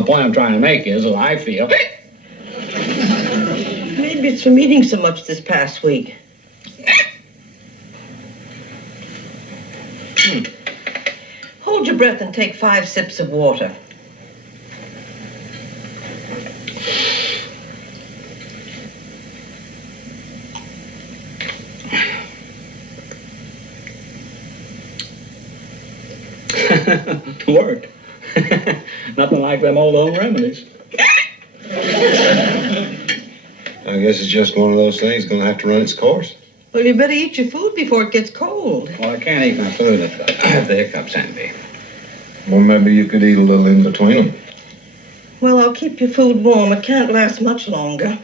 Well, the point I'm trying to make is that I feel... Maybe it's from eating so much this past week. Hold your breath and take 5 sips of water. Worked. Nothing like them old home remedies. I guess it's just one of those things going to have to run its course. Well, you better eat your food before it gets cold. Well, I can't eat my food if the hiccups sent me. Well, maybe you could eat a little in between them. Well, I'll keep your food warm. It can't last much longer.